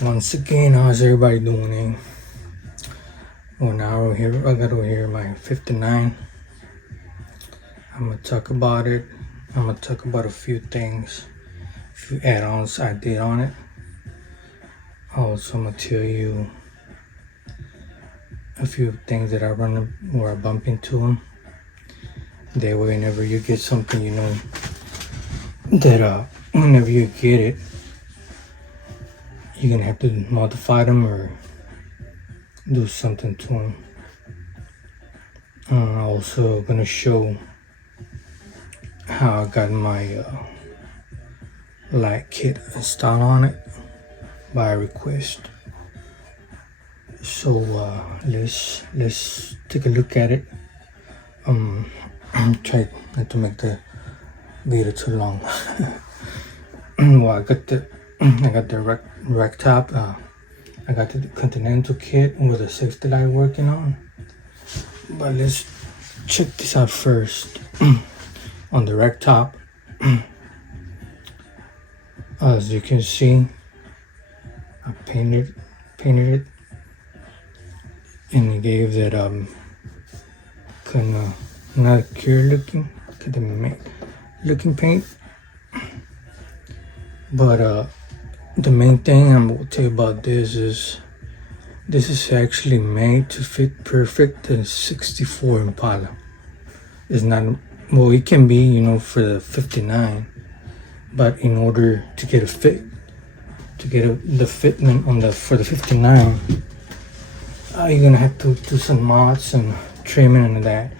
Once again, how's everybody doing? Well, now I got over here my 59. I'm gonna talk about it. I'm gonna talk about a few things, a few add-ons I did on it. Also, I'm gonna tell you a few things that I run or I bump into them. That way, whenever you get something, you know that whenever you get it, you're gonna have to modify them or do something to them. I'm also gonna show how I got my light kit installed on it by request. So let's take a look at it. Try not to make the video too long. Well, I got the rack top. I got the Continental kit with a safety light working on. But let's check this out first. On the rack top, as you can see, I painted it, and it gave that kind of not clear looking, kind of matte looking paint. But the main thing I'm going to tell you about this is actually made to fit perfect the 64 Impala. It's not, well, it can be, you know, for the 59, but in order to get a fit, the fitment on for the 59, you're gonna have to do some mods and trimming and that.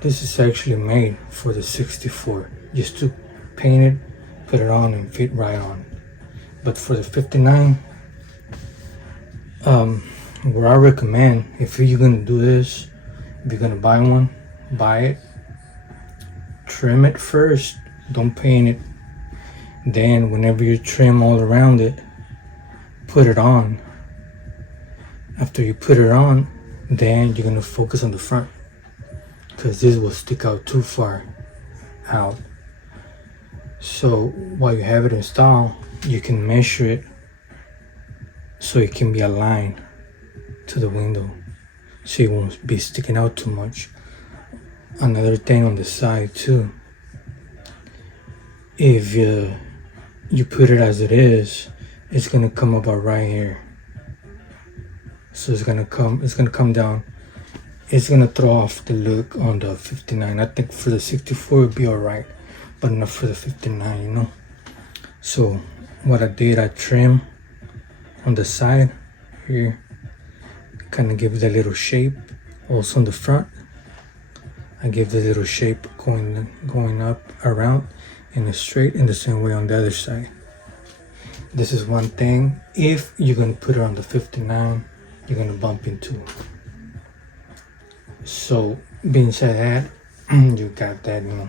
This is actually made for the 64, just to paint it, put it on, and fit right on. But for the 59, what I recommend, if you're gonna do this, if you're gonna buy one, buy it, trim it first, don't paint it. Then whenever you trim all around it, put it on. After you put it on, then you're gonna focus on the front, because this will stick out too far out. So while you have it installed, you can measure it so it can be aligned to the window, so it won't be sticking out too much. Another thing on the side too, if you put it as it is, it's gonna come about right here. So it's gonna come down. It's gonna throw off the look on the 59. I think for the 64 would be alright, but not for the 59, you know. So what I did, I trimmed on the side here, kind of give it a little shape. Also on the front, I give the little shape going up around and straight in the same way on the other side. This is one thing. If you're gonna put it on the 59, you're gonna bump into. So being said that, you got that, you know.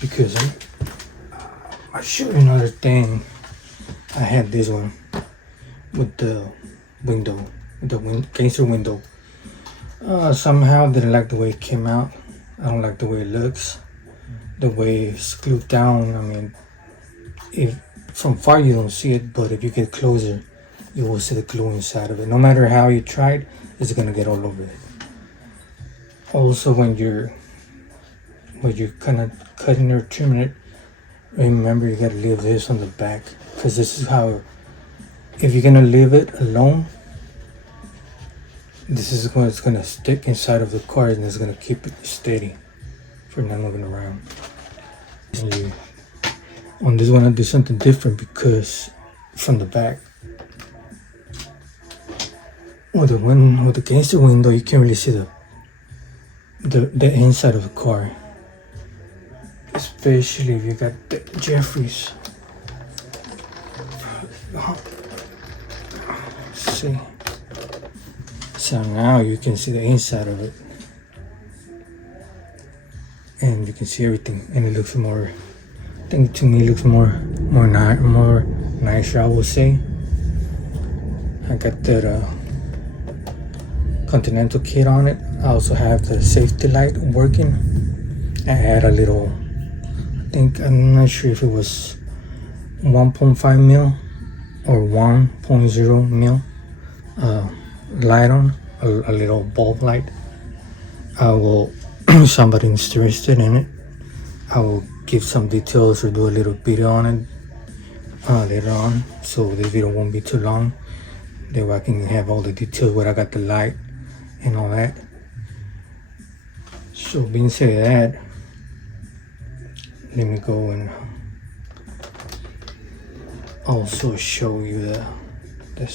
Because I'll show you another thing. I had this one with the window, gangster window. Somehow didn't like the way it came out. I don't like the way it looks, the way it's glued down. I mean, if from far you don't see it, but if you get closer, you will see the glue inside of it. No matter how you try it, it's gonna get all over it. Also, when you're kind of cutting or trimming it, remember you gotta leave this on the back, because this is how, if you're gonna leave it alone, this is it's gonna stick inside of the car and it's gonna keep it steady for not moving around. On this one I do something different, because from the back, with the gangster window, you can't really see the inside of the car, especially if you got the Jeffries. See, so now you can see the inside of it, and you can see everything, and it looks more, I think to me it looks more nicer, I would say. I got that Continental kit on it. I also have the safety light working. I had a little, I'm not sure if it was 1.5 mil or 1.0 mil light on, a little bulb light. I will, if somebody's interested in it, I will give some details or do a little video on it later on, so this video won't be too long. That way I can have all the details where I got the light and all that. So being said that, let me go and also show you the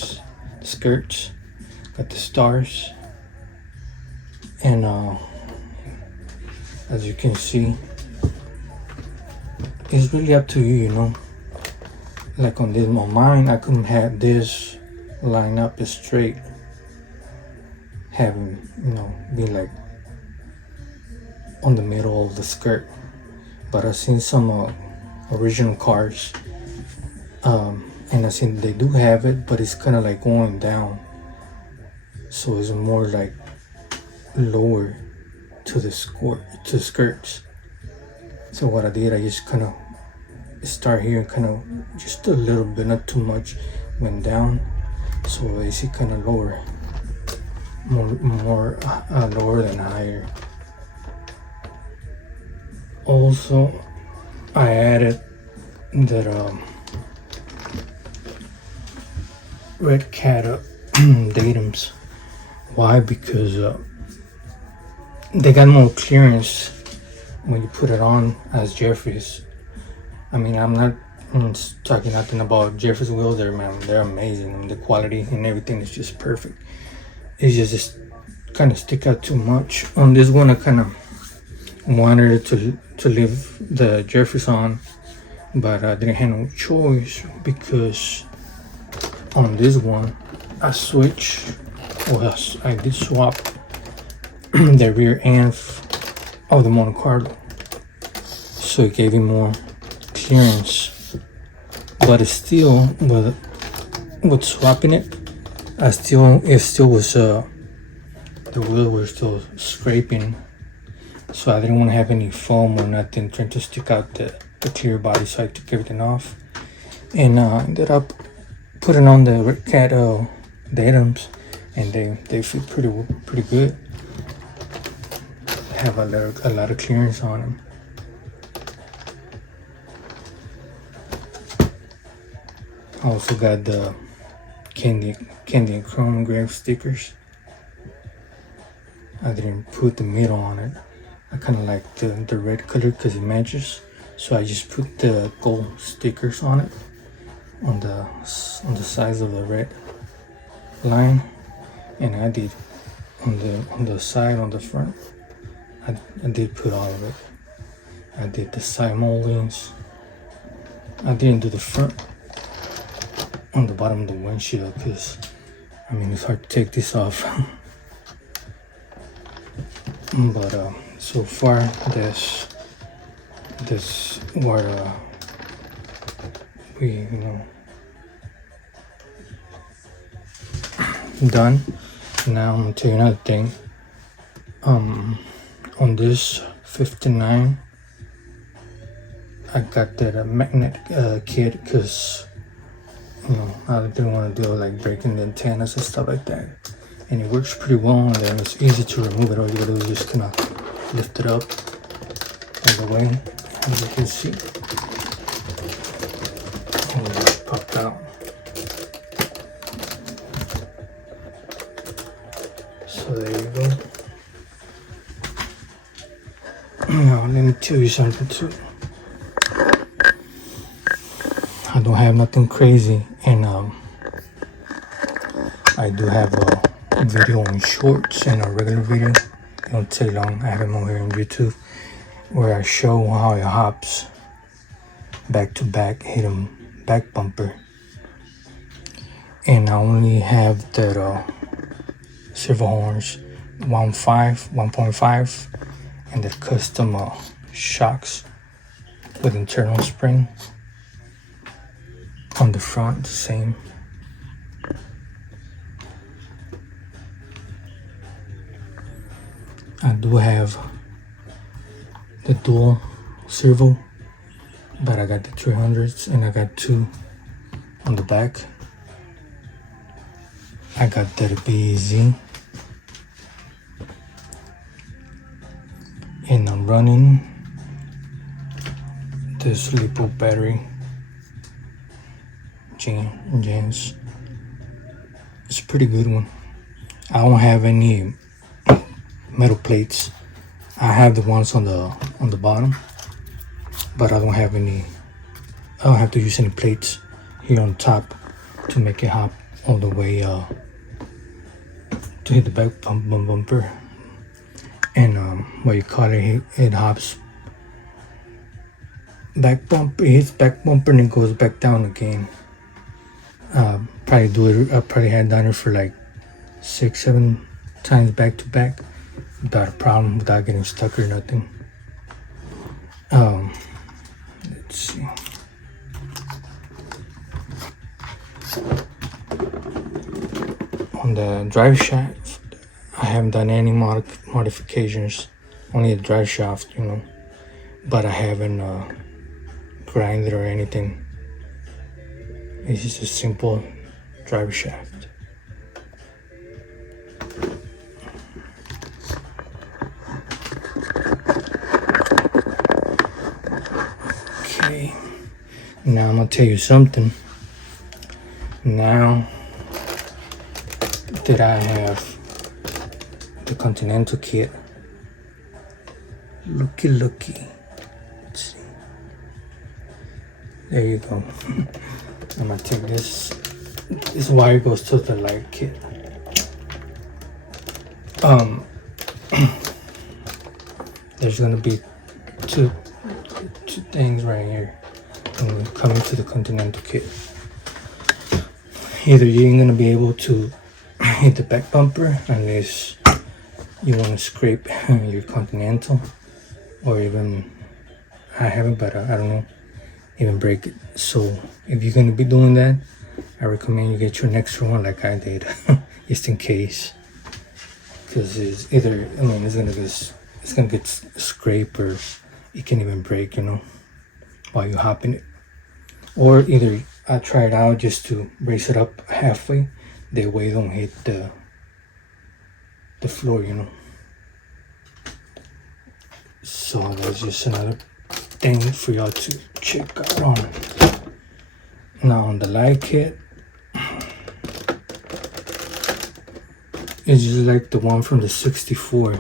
skirts. Got the stars, and as you can see, it's really up to you, you know. Like on mine, I couldn't have this line up straight, having, you know, be like on the middle of the skirt. But I've seen some original cars, and I've seen they do have it, but it's kind of like going down, so it's more like lower to the skirts. So what I did, I just kind of start here, kind of just a little bit, not too much, went down, so I see kind of lower, more lower than higher. Also, I added that Redcat datums. Why? Because they got more clearance when you put it on as Jeffries. I mean, I'm not talking nothing about Jeffries wheels. They're amazing. I mean, the quality and everything is just perfect. It's just kind of stick out too much. On this one, I kind of wanted to leave the Jeffries on, but I didn't have no choice, because on this one I switched, well, I did swap the rear end of the Monte Carlo, so it gave me more clearance. But it's still, with swapping it, it still was the wheels were still scraping, so I didn't want to have any foam or nothing trying to stick out the clear body, so I took everything off, and ended up putting on the Redcat datums, and they feel pretty good. Have a lot of clearance on them. I also got the candy and chrome engraved stickers. I didn't put the middle on it. I kind of like the red color because it matches, so I just put the gold stickers on it, on the sides of the red line, and I did on the side, on the front, I did put all of it. I did the side moldings. I didn't do the front on the bottom of the windshield, because I mean, it's hard to take this off. But so far this where we, you know, done. Now I'm gonna tell you another thing. On this 59, I got that magnet kit, because, you know, I didn't want to do like breaking the antennas and stuff like that, and it works pretty well, and then it's easy to remove it. All you gotta do is just kind of lift it up all the way, as you can see, and it just popped out. So there you go. Now let me tell you something too. I don't have nothing crazy, and I do have a video on shorts and a regular video. It don't take long. I have them on here on YouTube, where I show how it hops back to back, hit him back bumper. And I only have that silver horns 1.5, and the custom shocks with internal spring on the front, the same. I do have the dual servo but I got the 300s and I got 2 on the back. I got that BZ, and I'm running this lipo battery Jans. It's a pretty good one. I don't have any metal plates. I have the ones on the bottom, but I don't have any. I don't have to use any plates here on top to make it hop all the way to hit the back bumper. And what you call it, it hops back bump. It hits back bumper and it goes back down again. Probably had done it for like 6-7 times back to back without a problem, without getting stuck or nothing. Let's see. On the drive shaft, I haven't done any modifications, only the drive shaft, but I haven't grinded or anything. It's just a simple drive shaft. Okay, now I'm gonna tell you something. Now that I have the Continental kit, looky. Let's see. There you go. I'm gonna take this wire goes to the light kit. There's gonna be two things right here when we come into the Continental kit. Either you ain't gonna be able to hit the back bumper unless you want to scrape your Continental, or even I haven't, but I don't know, even break it. So if you're gonna be doing that, I recommend you get you an extra one like I did, just in case, because it's either it's gonna get scraped, or it can even break, while you're hopping it. Or either I try it out just to raise it up halfway, that way it don't hit the floor, So that's just another thing for y'all to check out on. Now on the light kit, it's just like the one from the 64.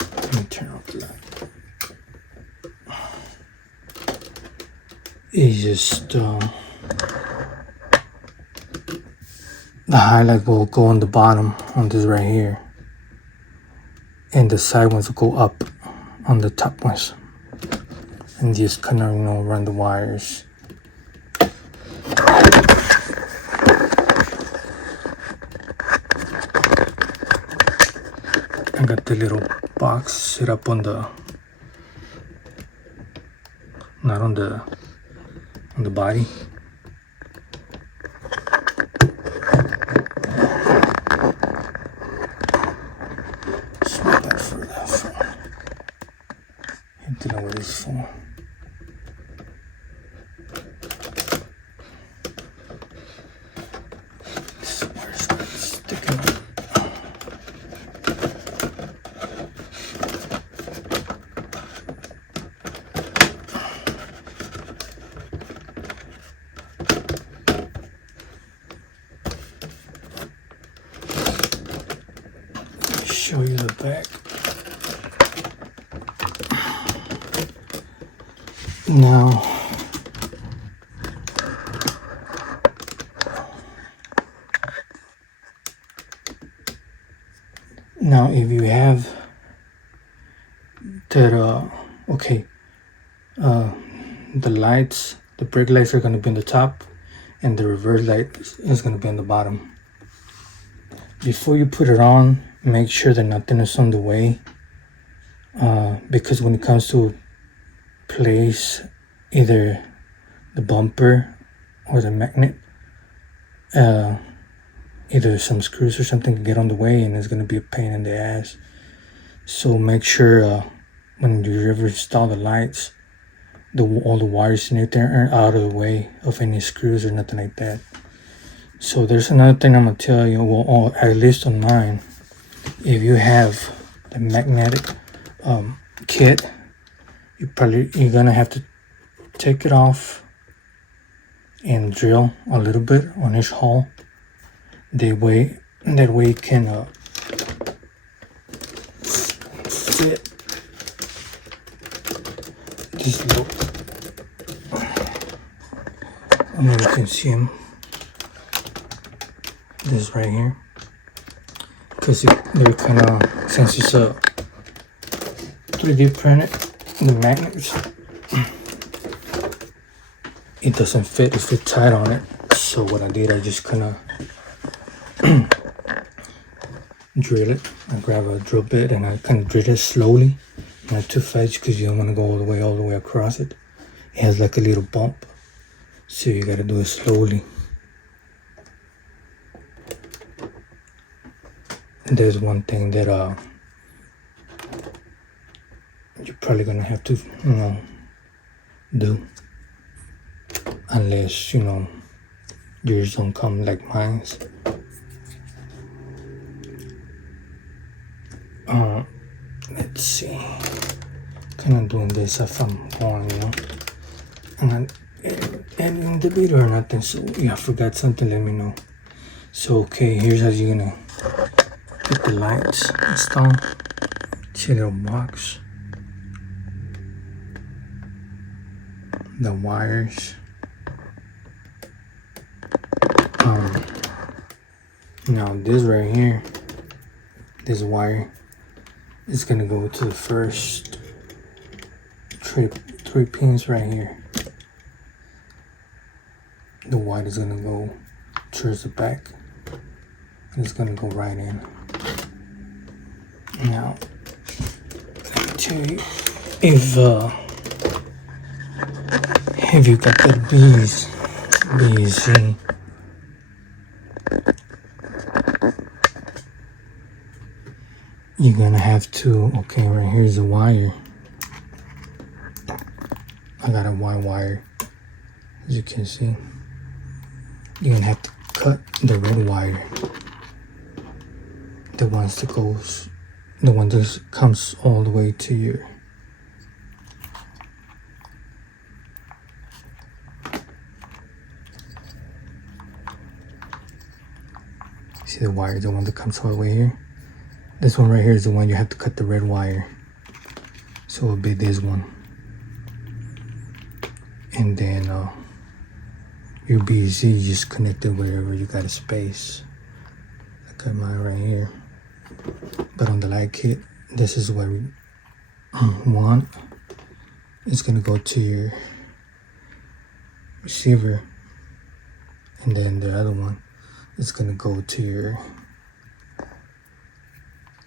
Let me turn off the light. It's just the highlight will go on the bottom on this right here, and the side ones will go up on the top ones, and just kind of run the wires. I got the little box set up on the not on the body. Swap that for that phone. Dealing with this phone. This wire's sticking up. Show you the back. Now if you have that the lights, the brake lights are going to be on the top, and the reverse light is going to be on the bottom. Before you put it on, make sure that nothing is on the way, because when it comes to place either the bumper or the magnet, either some screws or something can get on the way, and it's going to be a pain in the ass. So make sure when you ever install the lights, all the wires and everything are out of the way of any screws or nothing like that. So there's another thing I'm gonna tell you, well, or at least on mine, if you have the magnetic kit, you're gonna have to take it off and drill a little bit on each hole. That way it can fit this little. I don't know if you can see them. This right here, because they're kind of, since it's a 3D printed, the magnets, it doesn't fit. It fits tight on it. So what I did, I just kind of drill it. I grab a drill bit and I kind of drill it slowly, not too fast, because you don't want to go all the way across it. It has like a little bump, so you got to do it slowly. And there's one thing that you're probably gonna have to, do, unless yours don't come like mine's. Let's see, kind of doing this if I'm going, and I'm editing the video or nothing. So if I forgot something, let me know. So okay, here's how you're gonna get the lights installed. It's a little box. The wires. Now this right here, this wire is gonna go to the first three pins right here. The wire is gonna go towards the back, and it's gonna go right in. Now, let me tell you, if you got the BZ, you're gonna have to, okay, right here's the wire. I got a white wire, as you can see. You're gonna have to cut the red wire, the one that comes all the way to your see the wire, the one that comes all the way here. This one right here is the one you have to cut the red wire, so it'll be this one. And then your BZ just connected wherever you got a space. I got mine right here. But on the light kit, this is what we want. It's gonna go to your receiver, and then the other one is gonna go to your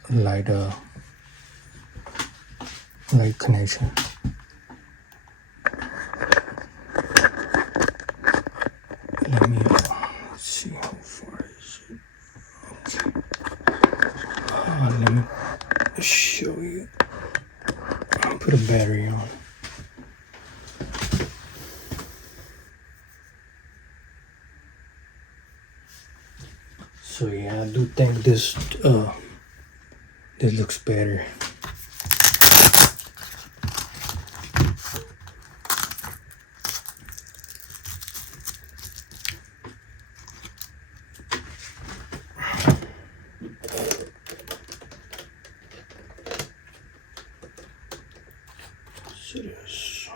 light connection. Let me see how far is it. Okay. Let me show you. I'll put a battery on. So yeah, I do think this looks better. So this.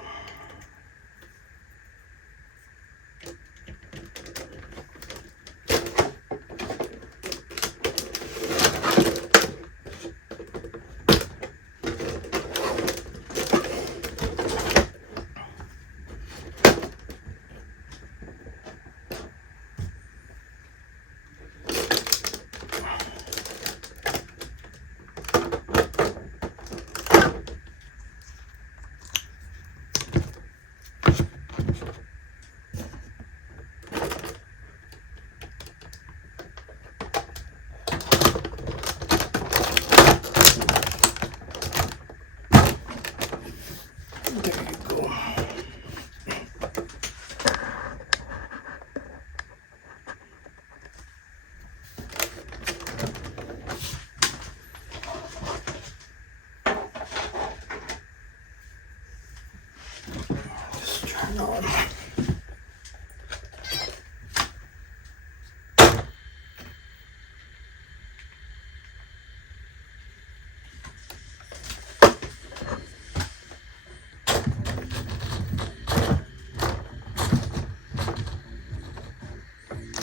on.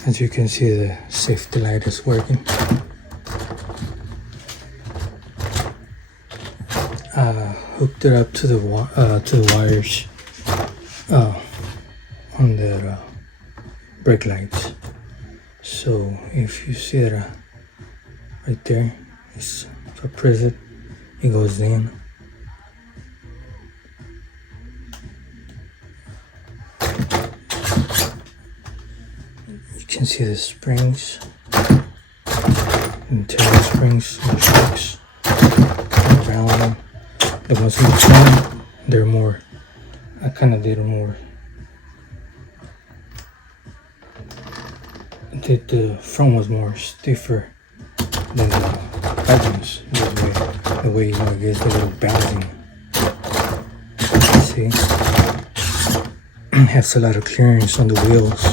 As you can see, the safety light is working. Hooked it up to the wires on the brake lights. So if you see it right there, if I press it, it goes in. You can see the springs, internal springs and shocks around them. The ones in the front, they're more, I kind of did more. The front was more stiffer than the back ones. The way, I guess they were bouncing. See? It has a lot of clearance on the wheels.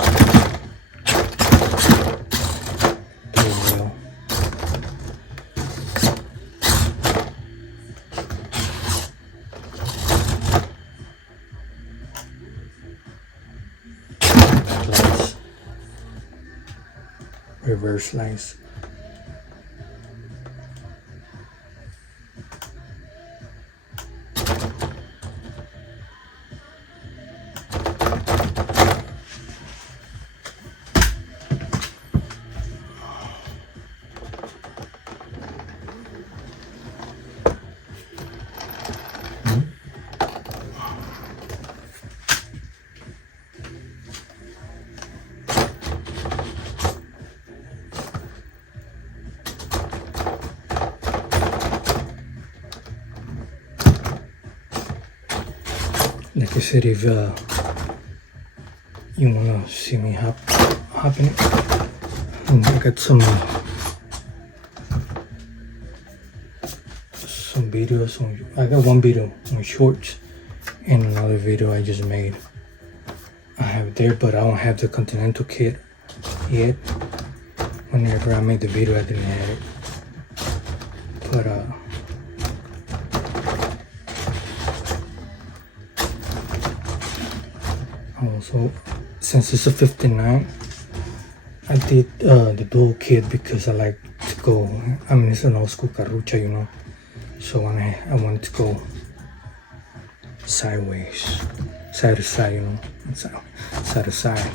Reverse lights. Like I said, if you wanna see me hop in it, I got some videos on. I got one video on shorts and another video I just made. I have it there, but I don't have the Continental kit yet. Whenever I made the video, I didn't have it, but also, since it's a 59, I did the dual kit because I like to go, I mean, it's an old school carrucha, you know, so when I wanted to go sideways, side to side, you know, side to side.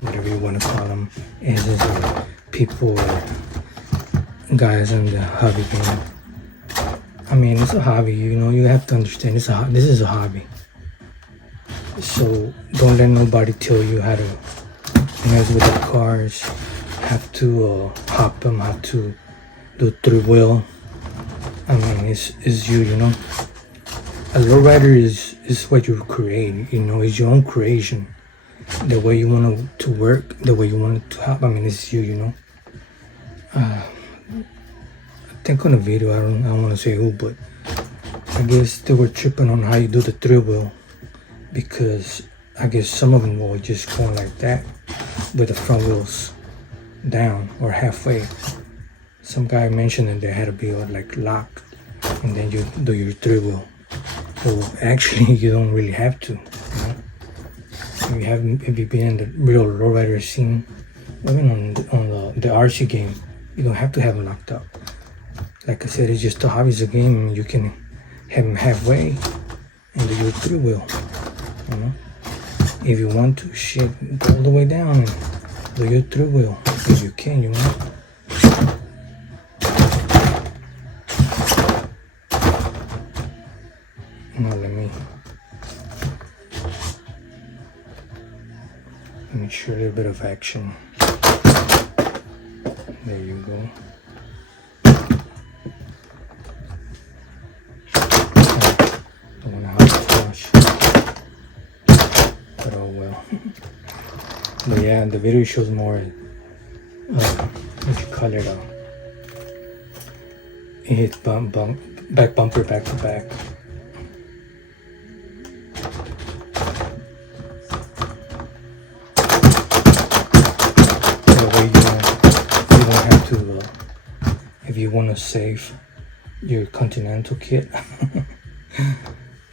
Whatever you want to call them, is people or guys in the hobby game. I mean, it's a hobby, you know, you have to understand this is a hobby. So don't let nobody tell you how to mess with the cars, have to hop them, have to do three-wheel. I mean, it's you know. A lowrider is what you create, you know, it's your own creation. The way you want it to work, the way you want it to hop, I mean, it's you know. I think on the video, I don't want to say who, but I guess they were tripping on how you do the three-wheel, because I guess some of them were just going like that with the front wheels down or halfway. Some guy mentioned that they had to be like locked and then you do your three-wheel. Well, actually, you don't really have to, you know? If you've been in the real lowrider scene, even on the RC game, you don't have to have them locked up. Like I said, it's just a hobby, it's a game. You can have them halfway and do your three-wheel, you know? If you want to, shit, go all the way down and do your three-wheel, if you can, you know? Now let me show a little bit of action. There you go. Don't want to hop flush, but oh well. But yeah, the video shows more what you call it, it hits back bumper back to back. That way you don't have to, if you want to save your Continental kit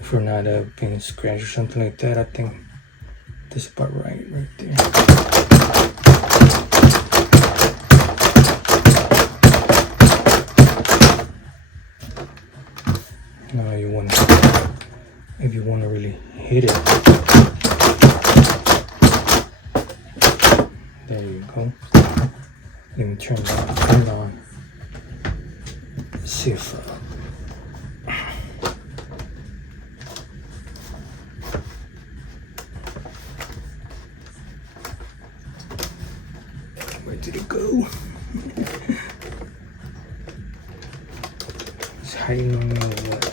for not being scratched or something like that, I think this is about right there. Now if you want to really hit it, there you go. Let me turn it on. See if where did it go? It's hiding on me or what?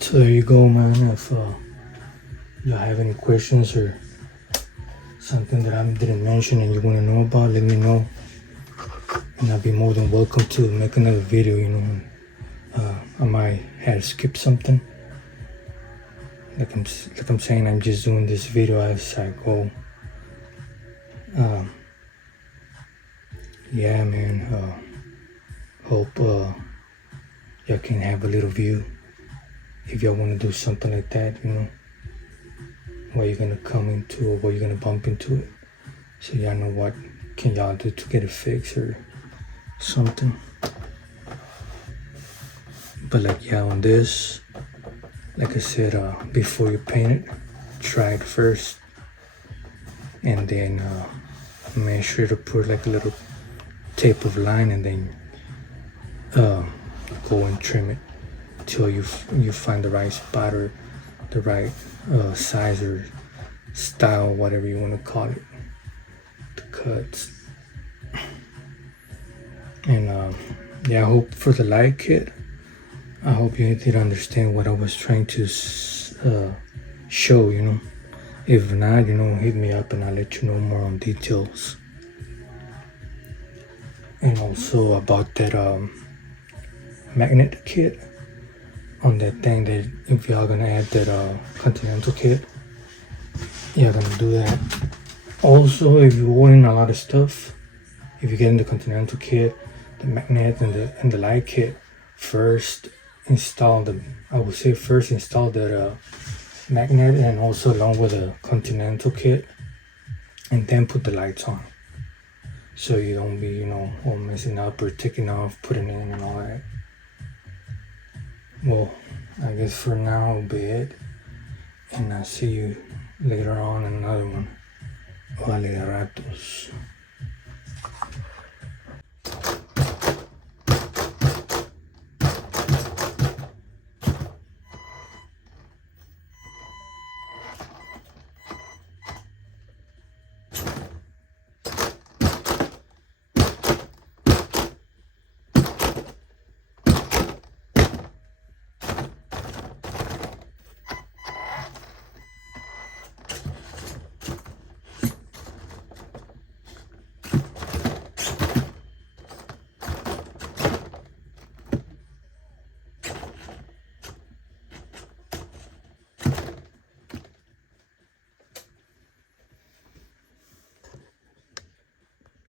So there you go, man. If you have any questions or something that I didn't mention and you want to know about, let me know, and I'll be more than welcome to make another video. You know, I might have skipped something. Like I'm saying, I'm just doing this video as I go. Yeah, man. Hope y'all can have a little view. If y'all want to do something like that, you know, what you're gonna come into or what you're gonna bump into it, so y'all know what can y'all do to get it fixed or something. But like, yeah, on this, like I said, before you paint it, try it first, and then make sure to put like a little tape of line, and then go and trim it till you find the right spot or the right size or style, whatever you want to call it, the cuts. And yeah, I hope for the light kit, I hope you did understand what I was trying to show, you know. If not, you know, hit me up and I'll let you know more on details. And also about that magnet kit on that thing, that if y'all gonna add that Continental kit, you're gonna do that. Also, if you're ordering a lot of stuff, if you get in the Continental kit, the magnet and the light kit, first install the, I would say first install that magnet and also along with the Continental kit, and then put the lights on, so you don't be, you know, all messing up or taking off, putting in and all that. Well, I guess for now will be it, and I'll see you later on in another one. Vale, ratos.